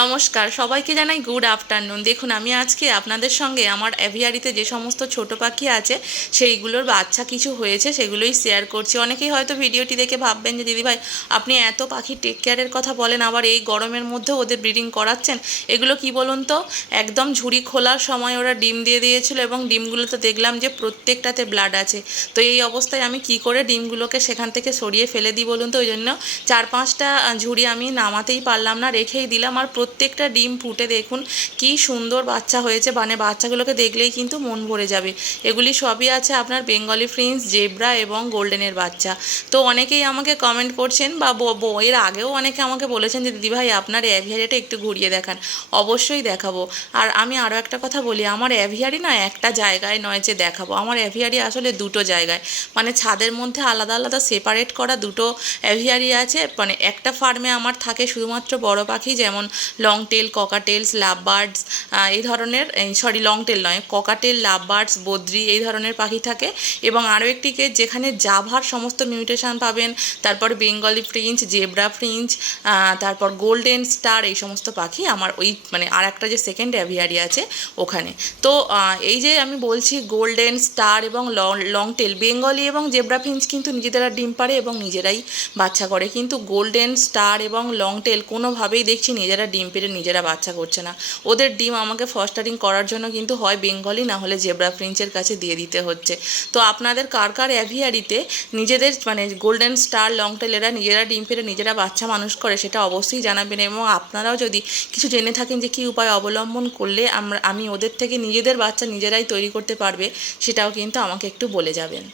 নমস্কার, সবাইকে জানাই গুড আফটারনুন। দেখুন, আমি আজকে আপনাদের সঙ্গে আমার অ্যাভিয়ারিতে যে সমস্ত ছোট পাখি আছে সেইগুলোর বাচ্চা কিছু হয়েছে সেগুলোই শেয়ার করছি। অনেকেই হয়তো ভিডিওটি দেখে ভাববেন যে দিদিভাই আপনি এত পাখি টেক কেয়ারের কথা বলেন, আবার এই গরমের মধ্যেও ওদের ব্রিডিং করাচ্ছেন, এগুলো কি বলুন তো? একদম ঝুড়ি খোলার সময় ওরা ডিম দিয়ে দিয়েছিল এবং ডিমগুলোতে দেখলাম যে প্রত্যেকটাতে ব্লাড আছে। তো এই অবস্থায় আমি কি করে ডিমগুলোকে সেখান থেকে সরিয়ে ফেলে দিই বলুন তো? ওই জন্য 4-5টা ঝুড়ি আমি নামাতেই পারলাম না, রেখেই দিলাম। আর প্রত্যেকটা ডিম ফুটে দেখুন কি সুন্দর বাচ্চা হয়েছে, মানে বাচ্চাগুলোকে দেখলেই কিন্তু মন ভরে যাবে। এগুলি সবই আছে আপনার বেঙ্গলি প্রিন্স, জেব্রা এবং গোল্ডেনের বাচ্চা। তো অনেকেই আমাকে কমেন্ট করছেন বা এর আগেও অনেকে আমাকে বলেছেন যে দিদিভাই আপনার অ্যাভিয়ারিটা একটু ঘুরিয়ে দেখান। অবশ্যই দেখাবো। আর আমি আরও একটা কথা বলি, আমার অ্যাভিয়ারি না একটা জায়গায় নয় যে দেখাবো, আমার অ্যাভিয়ারি আসলে দুটো জায়গায়, মানে ছাদের মধ্যে আলাদা আলাদা সেপারেট করা দুটো অ্যাভিয়ারি আছে। মানে একটা ফার্মে আমার থাকে শুধুমাত্র বড় পাখি, যেমন লং টেল, ককাটেলস, লাভ বার্ডস, এই ধরনের, লং টেল নয়, ককাটেল, লাভ বার্ডস, বদ্রি, এই ধরনের পাখি থাকে। এবং আরও একটি কেজ যেখানে জাভার সমস্ত মিউটেশন পাবেন, তারপর বেঙ্গলি প্রিন্স, জেব্রা প্রিন্স, তারপর গোল্ডেন স্টার, এই সমস্ত পাখি আমার ওই মানে আর একটা যে সেকেন্ড অ্যাভিয়ারি আছে ওখানে। তো এই যে আমি বলছি গোল্ডেন স্টার এবং লং টেল, বেঙ্গলি এবং জেব্রা প্রিন্স কিন্তু নিজেরা ডিম পারে এবং নিজেরাই বাচ্চা করে, কিন্তু গোল্ডেন স্টার এবং লং টেল কোনোভাবেই দেখছি নিজেরা ডিম পেড়ে নিজেরা বাচ্চা করছে না। ওদের ডিম আমাকে ফস্টারিং করার জন্য কিন্তু হয় বেঙ্গলি না হলে জেব্রা প্রিন্সের কাছে দিয়ে দিতে হচ্ছে। তো আপনাদের কার কার অ্যাভিয়ারিতে নিজেদের মানে গোল্ডেন স্টার, লং টেল এরা নিজেরা ডিম পেড়ে নিজেরা বাচ্চা মানুষ করে সেটা অবশ্যই জানাবেন। এবং আপনারাও যদি কিছু জেনে থাকেন যে কী উপায় অবলম্বন করলে আমি ওদের থেকে নিজেদের বাচ্চা নিজেরাই তৈরি করতে পারবে, সেটাও কিন্তু আমাকে একটু বলে যাবেন।